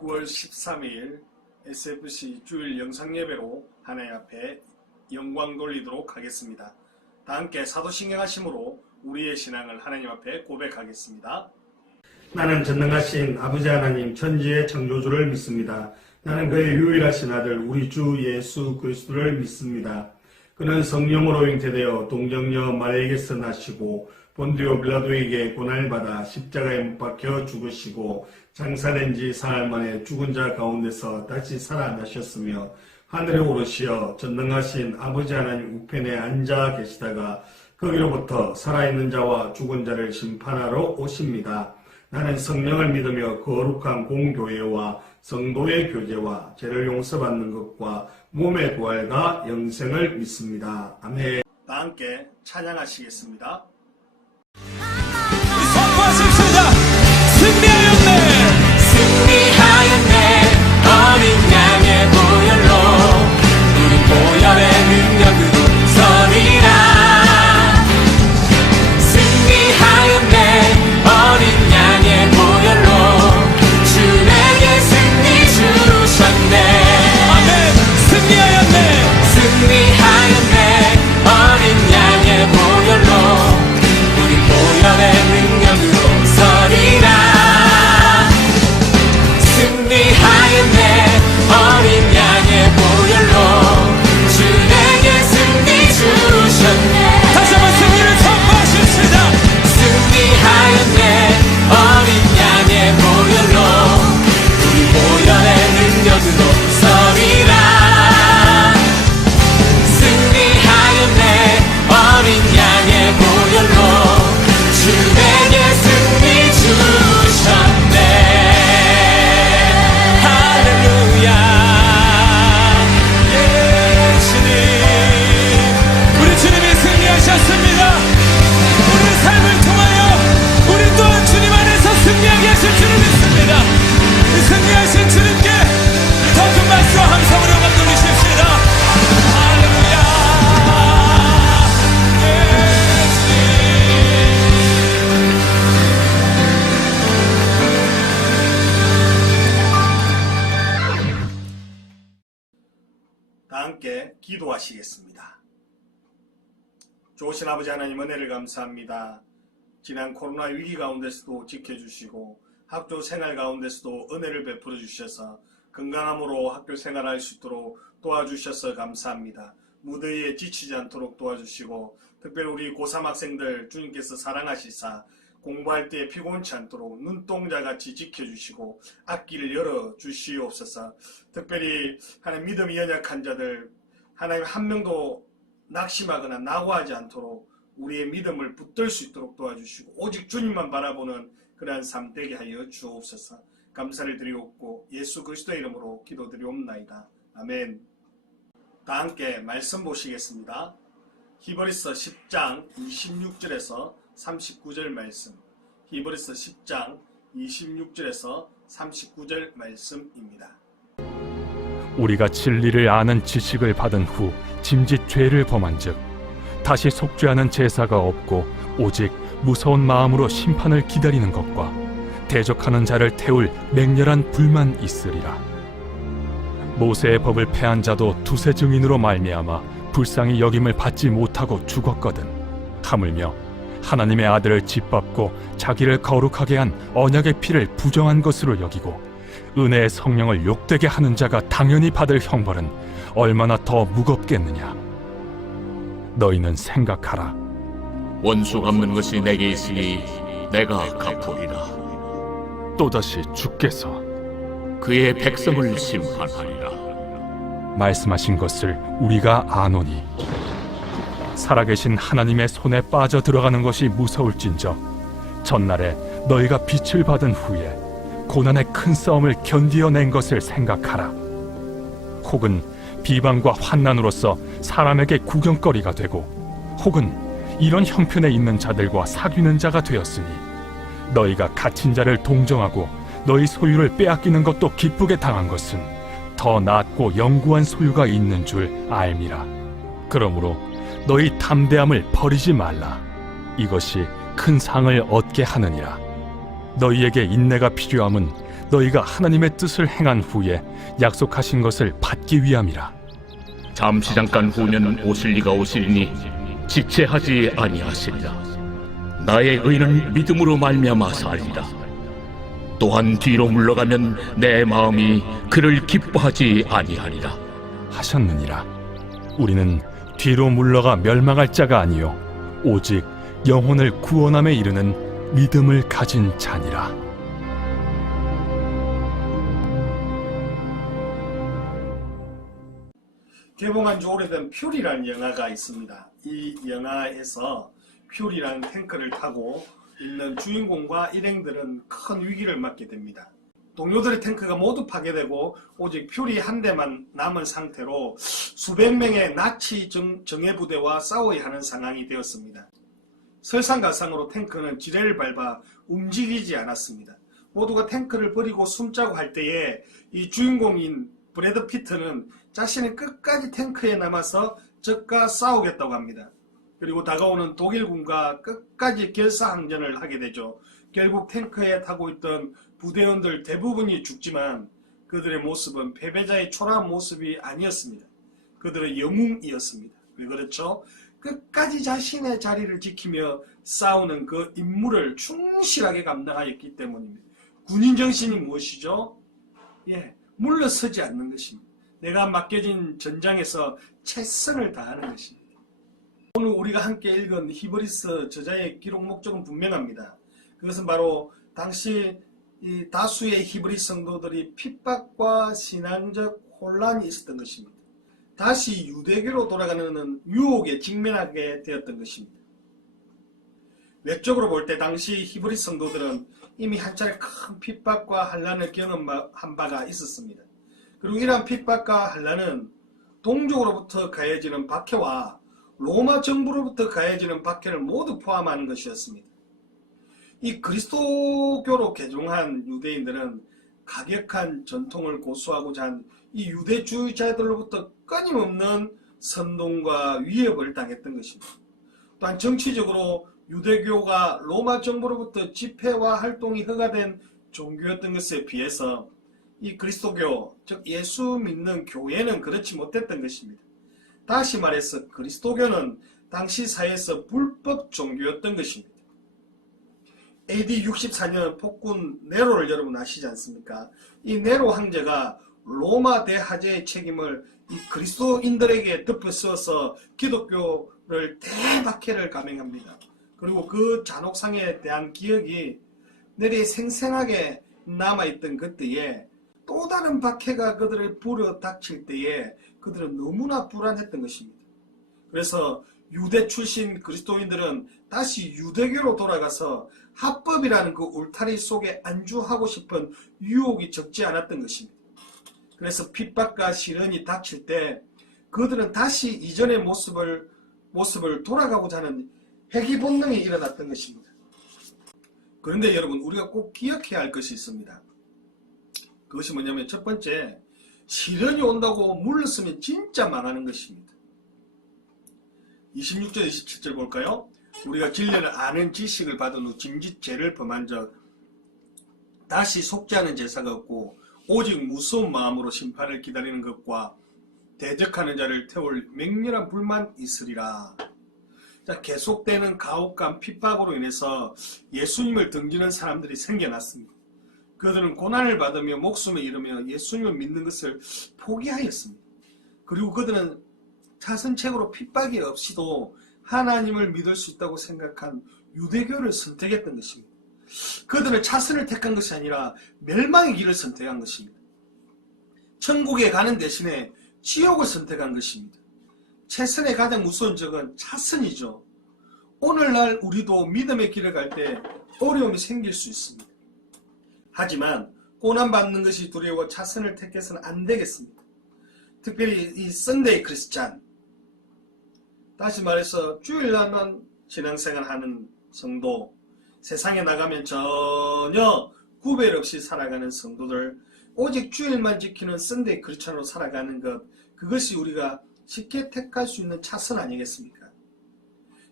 9월 13일 SFC 주일 영상예배로 하나님 앞에 영광 돌리도록 하겠습니다. 다 함께 사도신경하심으로 우리의 신앙을 하나님 앞에 고백하겠습니다. 나는 전능하신 아버지 하나님 천지의 창조주를 믿습니다. 나는 그의 유일하신 아들 우리 주 예수 그리스도를 믿습니다. 그는 성령으로 잉태되어 동정녀 마리아에게서 나시고 본디오 빌라도에게 고난을 받아 십자가에 못 박혀 죽으시고 장사된 지 사흘 만에 죽은 자 가운데서 다시 살아나셨으며 하늘에 오르시어 전능하신 아버지 하나님 우편에 앉아 계시다가 거기로부터 살아있는 자와 죽은 자를 심판하러 오십니다. 나는 성령을 믿으며 거룩한 공교회와 성도의 교제와 죄를 용서받는 것과 몸의 부활과 영생을 믿습니다. 아멘. 다 함께 찬양하시겠습니다. 선포하십시다. 승리하였네. 승리하였네. 어린 양의 보혈로 우리 보혈의 능력으로 서리라. 승리하였네. 어린 양의 보혈로 주에게 승리 주셨네. 아멘. 승리하였네. 승리하였네. 어린 양의 보혈로 우리 보혈의 능력으로 서리라. 승리하였네. 어린 양의 보혈로 주에게 승리 주셨네. 다시 한번 승리를 선포하십시다. 승리하였네. 어린 양의 보혈로 우리 보혈의 능력으로 서리라. 승리하였네. 어린 양의 보혈로 주에게 승리 주셨네. 할렐루야. 예, 주님. 우리 주님이 승리하셨습니다. 우리 삶을 통하여 우리 또한 주님 안에서 승리하게 하실 줄을 믿습니다. 이 승리하신 주님께 더 큰 박수와 함성으로 영광 돌리십시다. 할렐루야. 다 함께 기도하시겠습니다. 좋으신 아버지 하나님 은혜를 감사합니다. 지난 코로나 위기 가운데서도 지켜주시고 학교 생활 가운데서도 은혜를 베풀어 주셔서 건강함으로 학교 생활할 수 있도록 도와주셔서 감사합니다. 무더위에 지치지 않도록 도와주시고 특별히 우리 고3 학생들 주님께서 사랑하시사 공부할 때 피곤치 않도록 눈동자같이 지켜주시고 앞길을 열어주시옵소서. 특별히 하나님 믿음이 연약한 자들 하나님 한 명도 낙심하거나 낙오하지 않도록 우리의 믿음을 붙들 수 있도록 도와주시고 오직 주님만 바라보는 그러한 삶 되게 하여 주옵소서. 감사를 드리옵고 예수 그리스도의 이름으로 기도드리옵나이다. 아멘. 다 함께 말씀 보시겠습니다. 히브리서 10장 26절에서 39절 말씀. 히브리서 10장 26절에서 39절 말씀입니다. 우리가 진리를 아는 지식을 받은 후 짐짓 죄를 범한즉 다시 속죄하는 제사가 없고 오직 무서운 마음으로 심판을 기다리는 것과 대적하는 자를 태울 맹렬한 불만 있으리라. 모세의 법을 폐한 자도 두세 증인으로 말미암아 불쌍히 여김을 받지 못하고 죽었거든. 하물며 하나님의 아들을 짓밟고 자기를 거룩하게 한 언약의 피를 부정한 것으로 여기고 은혜의 성령을 욕되게 하는 자가 당연히 받을 형벌은 얼마나 더 무겁겠느냐. 너희는 생각하라. 원수 갚는 것이 내게 있으니 내가 갚으리라. 또다시 주께서 그의 백성을 심판하리라. 말씀하신 것을 우리가 아노니 살아계신 하나님의 손에 빠져 들어가는 것이 무서울진저 전날에 너희가 빛을 받은 후에 고난의 큰 싸움을 견디어낸 것을 생각하라. 혹은 비방과 환난으로서 사람에게 구경거리가 되고 혹은 이런 형편에 있는 자들과 사귀는 자가 되었으니 너희가 갇힌 자를 동정하고 너희 소유를 빼앗기는 것도 기쁘게 당한 것은 더 낫고 영구한 소유가 있는 줄 알미라. 그러므로 너희 담대함을 버리지 말라. 이것이 큰 상을 얻게 하느니라. 너희에게 인내가 필요함은 너희가 하나님의 뜻을 행한 후에 약속하신 것을 받기 위함이라. 잠시 잠깐 후면 오실 이가 오시리니 지체하지 아니하시리라. 나의 의는 믿음으로 말미암아 살리라. 또한 뒤로 물러가면 내 마음이 그를 기뻐하지 아니하리라 하셨느니라. 우리는 뒤로 물러가 멸망할 자가 아니요 오직 영혼을 구원함에 이르는 믿음을 가진 자니라. 개봉한 지 오래된 퓨리라는 영화가 있습니다. 이 영화에서 퓨리라는 탱크를 타고 있는 주인공과 일행들은 큰 위기를 맞게 됩니다. 동료들의 탱크가 모두 파괴되고 오직 퓨리 한 대만 남은 상태로 수백 명의 나치 정예부대와 싸워야 하는 상황이 되었습니다. 설상가상으로 탱크는 지뢰를 밟아 움직이지 않았습니다. 모두가 탱크를 버리고 숨자고 할 때에 이 주인공인 브래드 피트는 자신이 끝까지 탱크에 남아서 적과 싸우겠다고 합니다. 그리고 다가오는 독일군과 끝까지 결사항전을 하게 되죠. 결국 탱크에 타고 있던 부대원들 대부분이 죽지만 그들의 모습은 패배자의 초라한 모습이 아니었습니다. 그들은 영웅이었습니다. 왜 그렇죠? 끝까지 자신의 자리를 지키며 싸우는 그 임무를 충실하게 감당하였기 때문입니다. 군인 정신이 무엇이죠? 물러서지 않는 것입니다. 내가 맡겨진 전장에서 최선을 다하는 것입니다. 오늘 우리가 함께 읽은 히브리서 저자의 기록 목적은 분명합니다. 그것은 바로 당시 이 다수의 히브리 성도들이 핍박과 신앙적 혼란이 있었던 것입니다. 다시 유대교로 돌아가는 유혹에 직면하게 되었던 것입니다. 외적으로 볼 때 당시 히브리 성도들은 이미 한 차례 큰 핍박과 환난을 경험한 바가 있었습니다. 그리고 이러한 핍박과 환난은 동족으로부터 가해지는 박해와 로마 정부로부터 가해지는 박해를 모두 포함하는 것이었습니다. 이 그리스도교로 개종한 유대인들은 가격한 전통을 고수하고자 한 이 유대주의자들로부터 끊임없는 선동과 위협을 당했던 것입니다. 또한 정치적으로 유대교가 로마 정부로부터 집회와 활동이 허가된 종교였던 것에 비해서 이 그리스도교, 즉 예수 믿는 교회는 그렇지 못했던 것입니다. 다시 말해서 그리스도교는 당시 사회에서 불법 종교였던 것입니다. AD 64년 폭군 네로를 여러분 아시지 않습니까? 이 네로 황제가 로마 대화재의 책임을 이 그리스도인들에게 덮어씌워서 기독교를 대박해를 감행합니다. 그리고 그 잔혹상에 대한 기억이 내리 생생하게 남아있던 그때에 또 다른 박해가 그들을 불어닥칠 때에 그들은 너무나 불안했던 것입니다. 그래서 유대 출신 그리스도인들은 다시 유대교로 돌아가서 합법이라는 그 울타리 속에 안주하고 싶은 유혹이 적지 않았던 것입니다. 그래서 핍박과 시련이 닥칠 때 그들은 다시 이전의 모습을 돌아가고자 하는 회귀 본능이 일어났던 것입니다. 그런데 여러분, 우리가 꼭 기억해야 할 것이 있습니다. 그것이 뭐냐면 첫 번째, 시련이 온다고 물렀으면 진짜 망하는 것입니다. 26절 27절 볼까요? 우리가 진리를 아는 지식을 받은 후 짐짓 죄를 범한 적 다시 속죄하는 제사가 없고 오직 무서운 마음으로 심판을 기다리는 것과 대적하는 자를 태울 맹렬한 불만 있으리라. 자, 계속되는 가혹감, 핍박으로 인해서 예수님을 등지는 사람들이 생겨났습니다. 그들은 고난을 받으며 목숨을 잃으며 예수님을 믿는 것을 포기하였습니다. 그리고 그들은 자선책으로 핍박이 없이도 하나님을 믿을 수 있다고 생각한 유대교를 선택했던 것입니다. 그들은 차선을 택한 것이 아니라 멸망의 길을 선택한 것입니다. 천국에 가는 대신에 지옥을 선택한 것입니다. 최선의 가장 무서운 적은 차선이죠. 오늘날 우리도 믿음의 길을 갈 때 어려움이 생길 수 있습니다. 하지만 고난받는 것이 두려워 차선을 택해서는 안 되겠습니다. 특별히 이 썬데이 크리스찬, 다시 말해서 주일날만 신앙생활하는 성도, 세상에 나가면 전혀 구별 없이 살아가는 성도들, 오직 주일만 지키는 썬데이 크리스찬으로 살아가는 것, 그것이 우리가 쉽게 택할 수 있는 차선 아니겠습니까?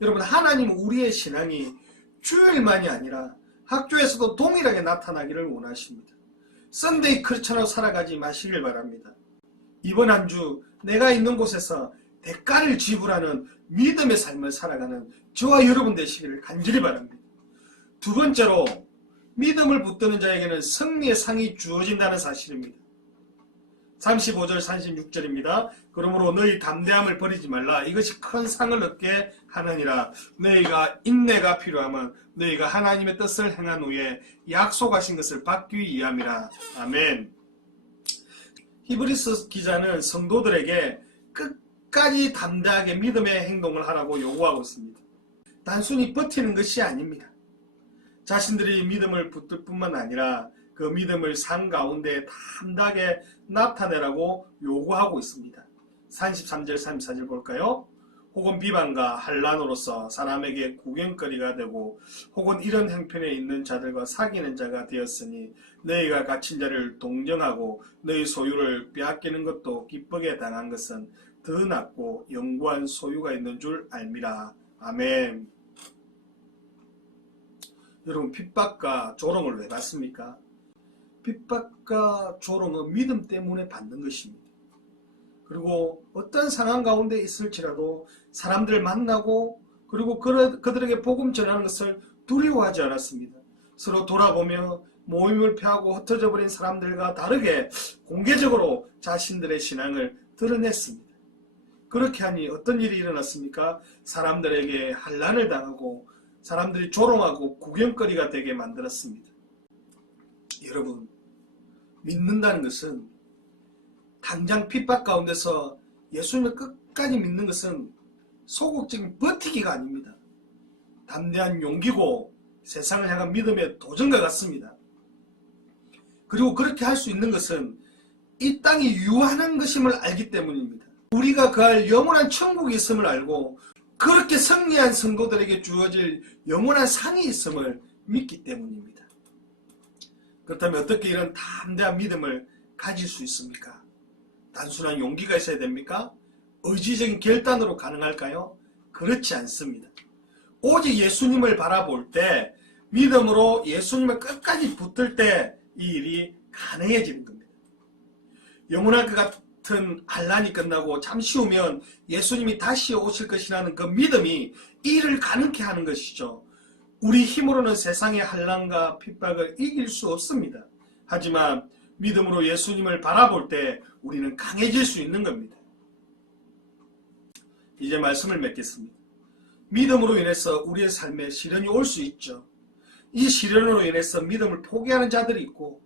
여러분, 하나님은 우리의 신앙이 주일만이 아니라 학교에서도 동일하게 나타나기를 원하십니다. 썬데이 크리스천으로 살아가지 마시길 바랍니다. 이번 한 주 내가 있는 곳에서 대가를 지불하는 믿음의 삶을 살아가는 저와 여러분 되시기를 간절히 바랍니다. 두 번째로 믿음을 붙드는 자에게는 승리의 상이 주어진다는 사실입니다. 35절 36절입니다. 그러므로 너희 담대함을 버리지 말라. 이것이 큰 상을 얻게 하느니라. 너희가 인내가 필요하면 너희가 하나님의 뜻을 행한 후에 약속하신 것을 받기 위함이라. 아멘. 히브리서 기자는 성도들에게 끝까지 담대하게 믿음의 행동을 하라고 요구하고 있습니다. 단순히 버티는 것이 아닙니다. 자신들이 믿음을 붙들 뿐만 아니라 그 믿음을 상 가운데 담대하게 나타내라고 요구하고 있습니다. 33절 34절 볼까요? 혹은 비방과 한란으로서 사람에게 구경거리가 되고 혹은 이런 형편에 있는 자들과 사귀는 자가 되었으니 너희가 갇힌 자를 동정하고 너희 소유를 빼앗기는 것도 기쁘게 당한 것은 더 낫고 영구한 소유가 있는 줄 알미라. 아멘. 여러분, 핍박과 조롱을 왜 받습니까? 핍박과 조롱은 믿음 때문에 받는 것입니다. 그리고 어떤 상황 가운데 있을지라도 사람들 만나고 그리고 그들에게 복음 전하는 것을 두려워하지 않았습니다. 서로 돌아보며 모임을 펴고 흩어져 버린 사람들과 다르게 공개적으로 자신들의 신앙을 드러냈습니다. 그렇게 하니 어떤 일이 일어났습니까? 사람들에게 한란을 당하고 사람들이 조롱하고 구경거리가 되게 만들었습니다. 여러분, 믿는다는 것은 당장 핍박 가운데서 예수님을 끝까지 믿는 것은 소극적인 버티기가 아닙니다. 담대한 용기고 세상을 향한 믿음의 도전과 같습니다. 그리고 그렇게 할 수 있는 것은 이 땅이 유한한 것임을 알기 때문입니다. 우리가 그할 영원한 천국이 있음을 알고 그렇게 승리한 성도들에게 주어질 영원한 상이 있음을 믿기 때문입니다. 그렇다면 어떻게 이런 담대한 믿음을 가질 수 있습니까? 단순한 용기가 있어야 됩니까? 의지적인 결단으로 가능할까요? 그렇지 않습니다. 오직 예수님을 바라볼 때, 믿음으로 예수님을 끝까지 붙들 때 이 일이 가능해지는 겁니다. 영원할 것 같은 한란이 끝나고 잠시 후면 예수님이 다시 오실 것이라는 그 믿음이 이 일을 가능케 하는 것이죠. 우리 힘으로는 세상의 한란과 핍박을 이길 수 없습니다. 하지만 믿음으로 예수님을 바라볼 때 우리는 강해질 수 있는 겁니다. 이제 말씀을 맺겠습니다. 믿음으로 인해서 우리의 삶에 시련이 올 수 있죠. 이 시련으로 인해서 믿음을 포기하는 자들이 있고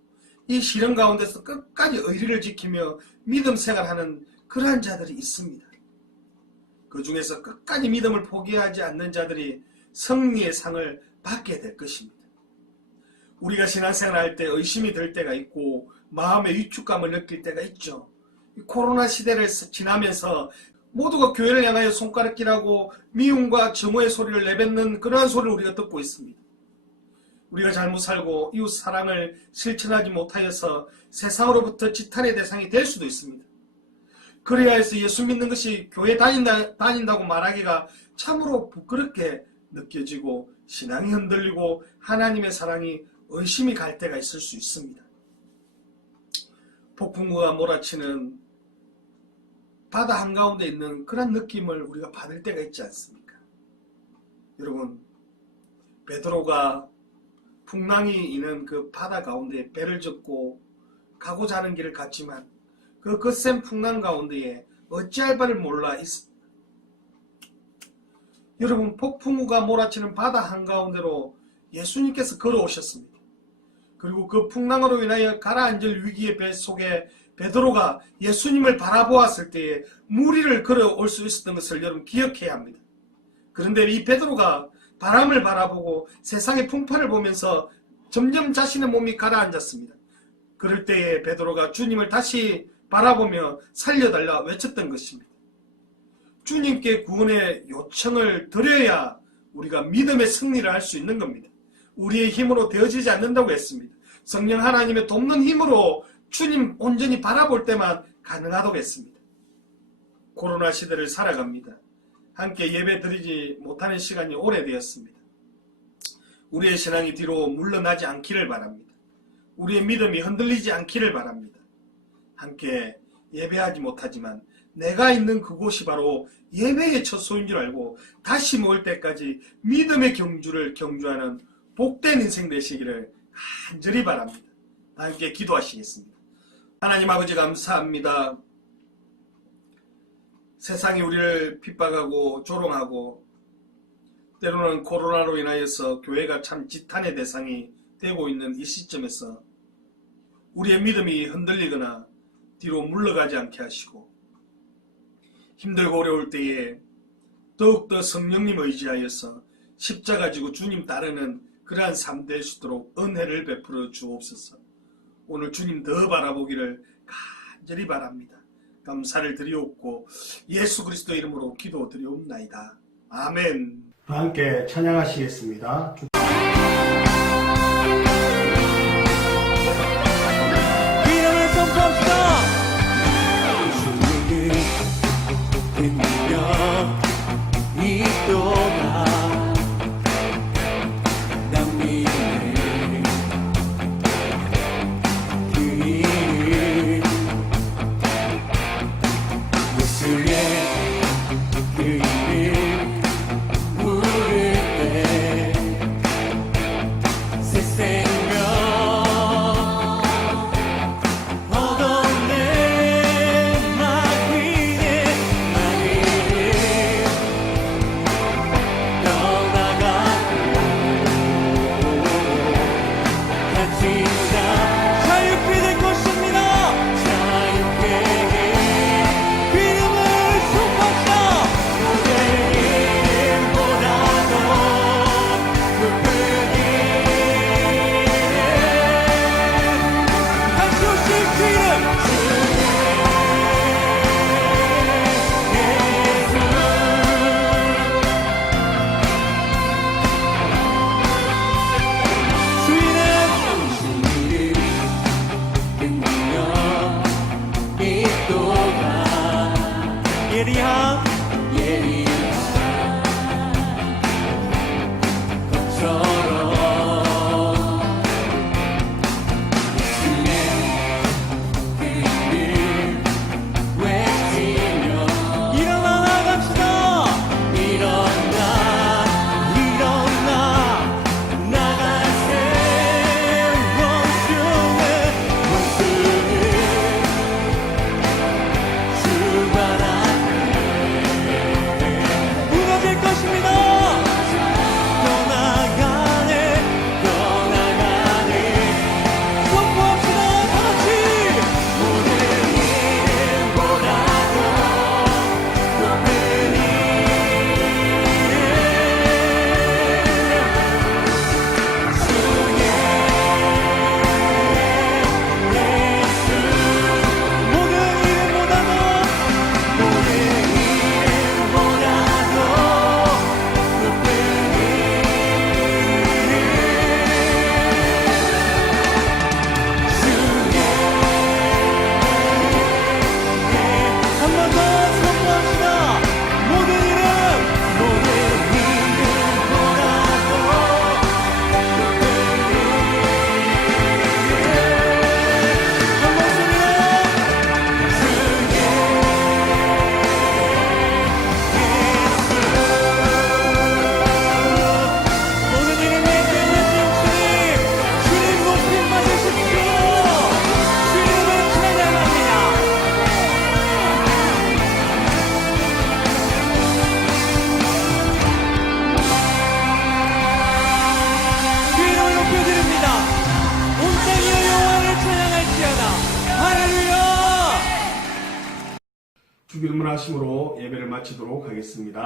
이 시련 가운데서 끝까지 의리를 지키며 믿음 생활하는 그러한 자들이 있습니다. 그 중에서 끝까지 믿음을 포기하지 않는 자들이 승리의 상을 받게 될 것입니다. 우리가 신앙생활할 때 의심이 들 때가 있고 마음의 위축감을 느낄 때가 있죠. 코로나 시대를 지나면서 모두가 교회를 향하여 손가락질하고 미움과 증오의 소리를 내뱉는 그러한 소리를 우리가 듣고 있습니다. 우리가 잘못 살고 이웃 사랑을 실천하지 못하여서 세상으로부터 지탄의 대상이 될 수도 있습니다. 그래야 해서 예수 믿는 것이 교회 다닌다고 말하기가 참으로 부끄럽게 느껴지고 신앙이 흔들리고 하나님의 사랑이 의심이 갈 때가 있을 수 있습니다. 폭풍우가 몰아치는 바다 한가운데 있는 그런 느낌을 우리가 받을 때가 있지 않습니까? 여러분, 베드로가 풍랑이 있는 그 바다 가운데 배를 젓고 가고자 하는 길을 갔지만 그 거센 풍랑 가운데에 어찌할 바를 몰라 있습니다. 여러분, 폭풍우가 몰아치는 바다 한가운데로 예수님께서 걸어오셨습니다. 그리고 그 풍랑으로 인하여 가라앉을 위기의 배 속에 베드로가 예수님을 바라보았을 때에 무리를 걸어올 수 있었던 것을 여러분 기억해야 합니다. 그런데 이 베드로가 바람을 바라보고 세상의 풍파를 보면서 점점 자신의 몸이 가라앉았습니다. 그럴 때에 베드로가 주님을 다시 바라보며 살려달라 외쳤던 것입니다. 주님께 구원의 요청을 드려야 우리가 믿음의 승리를 할 수 있는 겁니다. 우리의 힘으로 되어지지 않는다고 했습니다. 성령 하나님의 돕는 힘으로 주님 온전히 바라볼 때만 가능하다고 했습니다. 코로나 시대를 살아갑니다. 함께 예배 드리지 못하는 시간이 오래되었습니다. 우리의 신앙이 뒤로 물러나지 않기를 바랍니다. 우리의 믿음이 흔들리지 않기를 바랍니다. 함께 예배하지 못하지만 내가 있는 그곳이 바로 예배의 처소인 줄 알고 다시 모일 때까지 믿음의 경주를 경주하는 복된 인생 되시기를 간절히 바랍니다. 함께 기도하시겠습니다. 하나님 아버지 감사합니다. 세상이 우리를 핍박하고 조롱하고 때로는 코로나로 인하여서 교회가 참 지탄의 대상이 되고 있는 이 시점에서 우리의 믿음이 흔들리거나 뒤로 물러가지 않게 하시고 힘들고 어려울 때에 더욱더 성령님 의지하여서 십자가 지고 주님 따르는 그러한 삶 될 수 있도록 은혜를 베풀어 주옵소서. 오늘 주님 더 바라보기를 간절히 바랍니다. 감사를 드리옵고 예수 그리스도 이름으로 기도드리옵나이다. 아멘. 함께 찬양하시겠습니다. 이름을 선포합시다. 주님을 힘내며 이도가 난 믿네. 그 이름 예수의 그 이름 부를 때 새 생명 얻어내 마귀의 마귀를 떠나가고 같이 자유케 될 것입니다. 자유케 그 이름을 선포합시다. 모든 이름보다도 높은 다시 오실 그 이름 주이름 등며 이도가 예리함 것처럼 외치며 일어나 나갑시다. 일어나 나가세 원수를 주관하네. 무너질 것입니다. 선포합시다. 다같이 모든 이름보다도 높은 한번 더 선포합시다. 모든 이름보다도 한 번씩이나 모든 이름에 뛰어나신 주님 높임 받으십시오. 주님을 찬양합니다. 그 이름을 높여드립니다. 온 땅이여 여호와를 찬양할지어다. 할렐루야. 주기도문 하심으로 예배를 마치도록 하겠습니다.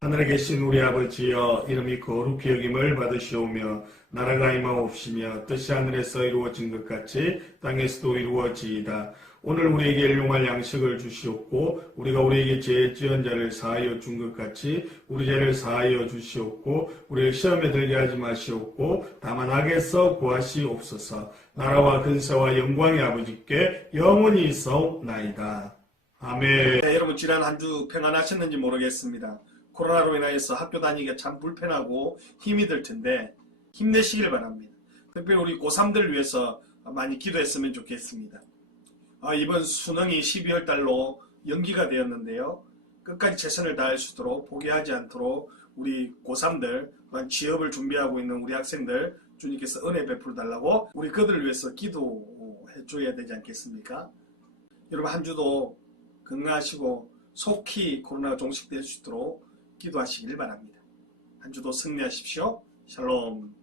하늘에 계신 우리 아버지여, 이름이 거룩히 여김을 받으시오며 나라가 임하옵시며 뜻이 하늘에서 이루어진 것 같이 땅에서도 이루어지이다. 오늘 우리에게 일용할 양식을 주시옵고 우리가 우리에게 죄 지은 자를 사하여 준 것 같이 우리 죄를 사하여 주시옵고 우리를 시험에 들게 하지 마시옵고 다만 악에서 구하시옵소서. 나라와 근세와 영광의 아버지께 영원히 있사옵나이다. 아멘. 네, 여러분 지난 한 주 평안하셨는지 모르겠습니다. 코로나로 인하여서 학교 다니기가 참 불편하고 힘이 들 텐데 힘내시길 바랍니다. 특별히 우리 고3들 위해서 많이 기도했으면 좋겠습니다. 이번 수능이 12월 달로 연기가 되었는데요. 끝까지 최선을 다할 수 있도록 포기하지 않도록 우리 고3들, 또한 취업을 준비하고 있는 우리 학생들 주님께서 은혜 베풀어 달라고 우리 그들을 위해서 기도해 줘야 되지 않겠습니까? 여러분 한 주도 건강하시고 속히 코로나가 종식될 수 있도록 기도하시길 바랍니다. 한 주도 승리하십시오. 샬롬.